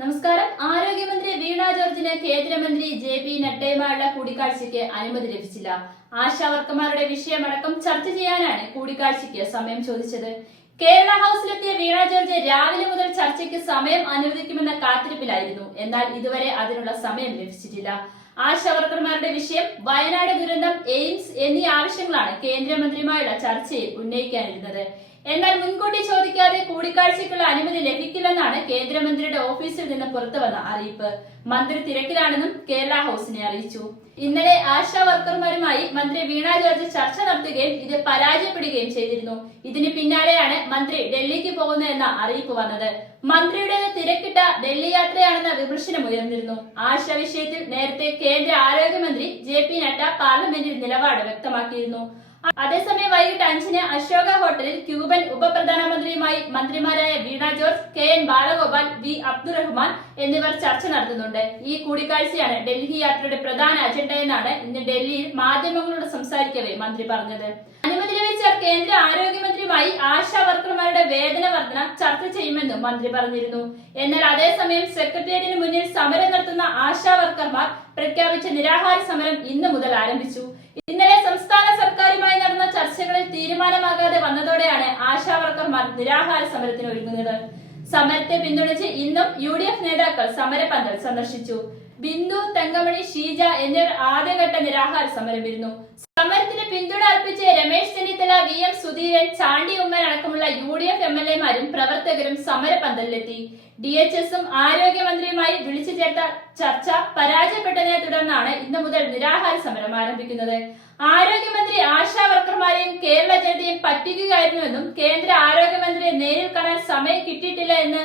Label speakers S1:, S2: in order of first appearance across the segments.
S1: നമസ്കാരം. ആരോഗ്യമന്ത്രി വീണ ജോർജിന് കേന്ദ്രമന്ത്രി ജെ പി നഡ്ഡയുമായുള്ള കൂടിക്കാഴ്ചയ്ക്ക് അനുമതി ലഭിച്ചില്ല. ആശാവർക്കർമാരുടെ വിഷയമടക്കം ചർച്ച ചെയ്യാനാണ് കൂടിക്കാഴ്ചയ്ക്ക് സമയം ചോദിച്ചത്. കേരള ഹൌസിലെത്തിയ വീണ ജോർജ് രാവിലെ മുതൽ ചർച്ചയ്ക്ക് സമയം അനുവദിക്കുമെന്ന കാത്തിരിപ്പിലായിരുന്നു. എന്നാൽ ഇതുവരെ അതിനുള്ള സമയം ലഭിച്ചിട്ടില്ല. ആശാവർക്കർമാരുടെ വിഷയം വയനാട് ദുരന്തം എയിംസ് എന്നീ ആവശ്യങ്ങളാണ് കേന്ദ്രമന്ത്രിയുമായുള്ള ചർച്ചയിൽ ഉന്നയിക്കാനിരുന്നത്. എന്നാൽ മുൻകൂട്ടി ചോദിക്കാതെ അനുമതി കേന്ദ്രമന്ത്രിയുടെ ഓഫീസിൽ നിന്ന് പുറത്തുവന്ന അറിയിപ്പ്. മന്ത്രി തിരക്കിലാണെന്നും കേരള ഹൌസിനെ അറിയിച്ചു. ഇന്നലെ ആശാ വർക്കർമാരുമായി മന്ത്രി വീണ ജോർജ് ചർച്ച നടത്തുകയും ഇത് പരാജയപ്പെടുകയും ചെയ്തിരുന്നു. ഇതിന് പിന്നാലെയാണ് മന്ത്രി ഡൽഹിക്ക് പോകുന്നതെന്ന അറിയിപ്പ് വന്നത്. മന്ത്രിയുടെ തിരക്കിട്ട ഡൽഹി യാത്രയാണെന്ന വിമർശനം ഉയർന്നിരുന്നു. ആശാ വിഷയത്തിൽ നേരത്തെ കേന്ദ്ര ആരോഗ്യമന്ത്രി ജെ പി നഡ്ഡ പാർലമെന്റിൽ നിലപാട് വ്യക്തമാക്കിയിരുന്നു. അതേസമയം വൈകിട്ട് അഞ്ചിന് അശോക ഹോട്ടലിൽ ക്യൂബൻ ഉപപ്രധാനമന്ത്രിയുമായി മന്ത്രിമാരായ Veena George K N Balagopal V Abdurahman എന്നിവർ ചർച്ച നടത്തുന്നുണ്ട്. ഈ കൂടിക്കാഴ്ചയാണ് ഡൽഹി യാത്രയുടെ പ്രധാന അജണ്ടയെന്നാണ് ഇന്ന് ഡൽഹിയിൽ മാധ്യമങ്ങളോട് സംസാരിക്കവേ മന്ത്രി പറഞ്ഞത്. അനുമതി ലഭിച്ച കേന്ദ്ര ആരോഗ്യമന്ത്രിയുമായി ആശാ വർക്കർമാരുടെ വേതന വർധന ചർച്ച ചെയ്യുമെന്നും മന്ത്രി പറഞ്ഞിരുന്നു. എന്നാൽ അതേസമയം സെക്രട്ടേറിയറ്റിന് മുന്നിൽ സമരം നടത്തുന്ന ആശാ വർക്കർമാർ പ്രഖ്യാപിച്ച നിരാഹാര സമരം ഇന്ന് മുതൽ ആരംഭിച്ചു. ഇന്നലെ തീരുമാനമാകാതെ വന്നതോടെയാണ് ആശാ വർക്കർമാർ നിരാഹാര സമരത്തിന് ഒരുങ്ങുന്നത്. സമരത്തെ പിന്തുണച്ച് ഇന്നും യു ഡി എഫ് നേതാക്കൾ സമരപന്തൽ സന്ദർശിച്ചു. ബിന്ദു തങ്കമണി ഷീജ എന്നിവർ ആദ്യഘട്ട നിരാഹാര സമരം വരുന്നു സമരത്തിന് പിന്തുണ അർപ്പിച്ച് രമേശ് ചെന്നിത്തല വി എം സുധീരൻ ചാണ്ടി ഉമ്മൻ അടക്കമുള്ള U D F M L എമാരും പ്രവർത്തകരും സമരപന്തലിലെത്തി. ഡി എച്ച് എസും ആരോഗ്യമന്ത്രിയുമായി വിളിച്ചു ചേർത്ത ചർച്ച പരാജയപ്പെട്ടതിനെ തുടർന്നാണ് ഇന്നു മുതൽ നിരാഹാര സമരം ആരംഭിക്കുന്നത്. ആരോഗ്യമന്ത്രി കേരള ജനതയെ പറ്റിക്കുകയായിരുന്നുവെന്നും കേന്ദ്ര ആരോഗ്യമന്ത്രിയെ നേരിൽ കാണാൻ സമയം കിട്ടിയിട്ടില്ല എന്ന്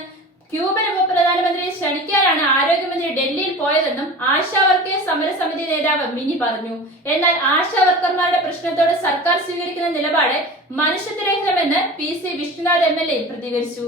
S1: ക്യൂബൻ ഉപപ്രധാനമന്ത്രിയെ ക്ഷണിക്കാനാണ് ആരോഗ്യമന്ത്രി ഡൽഹിയിൽ പോയതെന്നും ആശാ വർക്കേഴ്സ് സമരസമിതി നേതാവ് മിനി പറഞ്ഞു. എന്നാൽ ആശാ വർക്കർമാരുടെ പ്രശ്നത്തോട് സർക്കാർ സ്വീകരിക്കുന്ന നിലപാട് മനുഷ്യത്വരഹിതമെന്ന് P C Vishnunath M L A പ്രതികരിച്ചു.